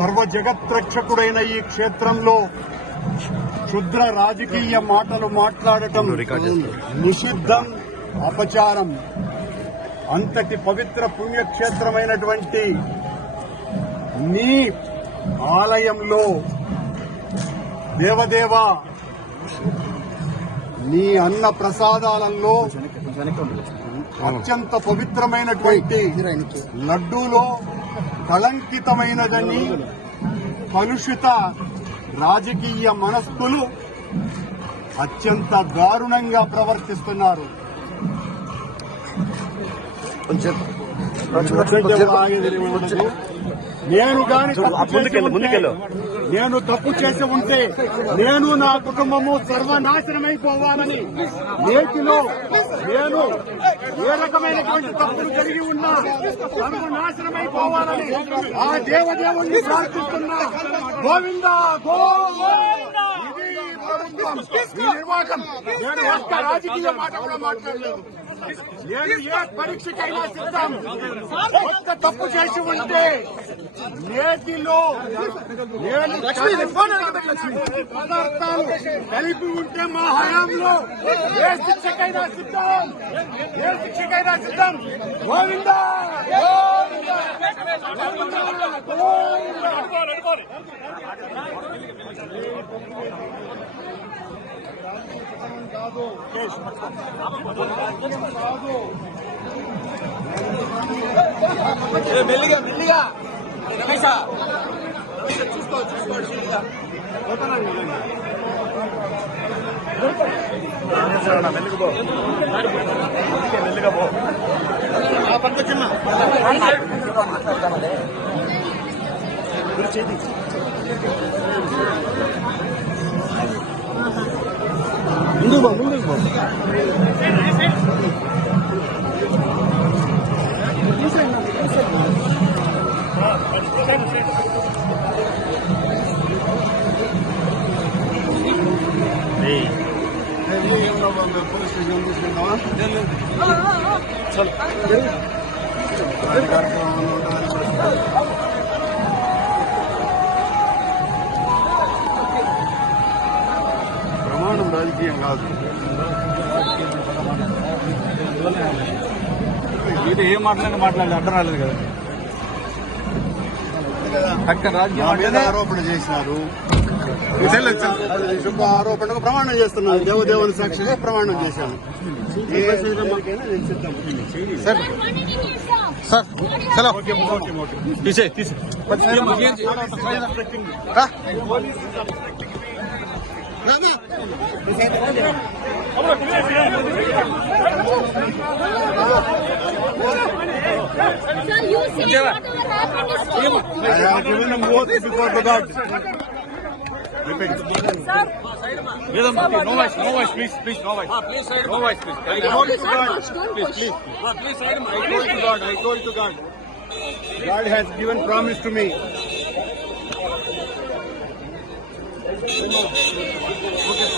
సర్వ జగత్రక్షకుడైన ఈ క్షేత్రంలో క్షుద్ర రాజకీయ మాటలు మాట్లాడటం నిషిద్ధం అపచారం. అంతటి పవిత్ర పుణ్యక్షేత్రమైనటువంటి నీ ఆలయంలో దేవదేవ నీ అన్న ప్రసాదాలలో అత్యంత పవిత్రమైనటువంటి లడ్డూలో కళంకితమైనదని కలుషిత రాజకీయ మనస్కులు అత్యంత దారుణంగా ప్రవర్తిస్తున్నారు. నేను గాని నేను తప్పు చేసి ఉంటే నేను నా కుటుంబము సర్వనాశనమైపోవాలని నేటిలో నేను ఏ రకమైనటువంటి తప్పులు జరిగి ఉన్నా సర్వనాశనమైపోవాలని ఆ దేవదేవుణ్ణి ప్రార్థిస్తున్నా గోవింద గోవింద! ఇది ప్రభుత్వం ఈ నిర్వాహకం నేను ఒక్క రాజకీయ మాట కూడా మాట్లాడలేదు. నేను ఏ పరీక్షకైనా సిద్ధం ఒక్క తప్పు చేసి ఉంటే నేటిలో నేను పదార్థాలు కలిపి ఉంటే మా హయాంలో ఏ శిక్షకైనా సిద్ధం? ఏ శిక్షకైనా సిద్ధం? గోవింద! మెల్లిగా మెల్లిగా. రమేష ముందుకు పో, ముందుకు పో. ఏది, పోలీస్ స్టేషన్ తీసుకెళ్తావా? చల్. ప్రమాణం రాజకీయం కాదు ఏం మాట్లాడినా మాట్లాడలేదు అర్థం రాలేదు కదా అక్కడ రాజకీయం ఆరోపణ చేసినారు. ఆరోపణకు ప్రమాణం చేస్తున్నాను దేవదేవుని సాక్షిగా ప్రమాణం చేశాను. సార్ సార్ చలో తీసే I have given them oath before the God. Madam, no voice, no voice, please, please, no voice. Please, side. No voice, please. I told to God. Please, please. Please, side. I told to God. I told to God. God has given promise to me. Okay.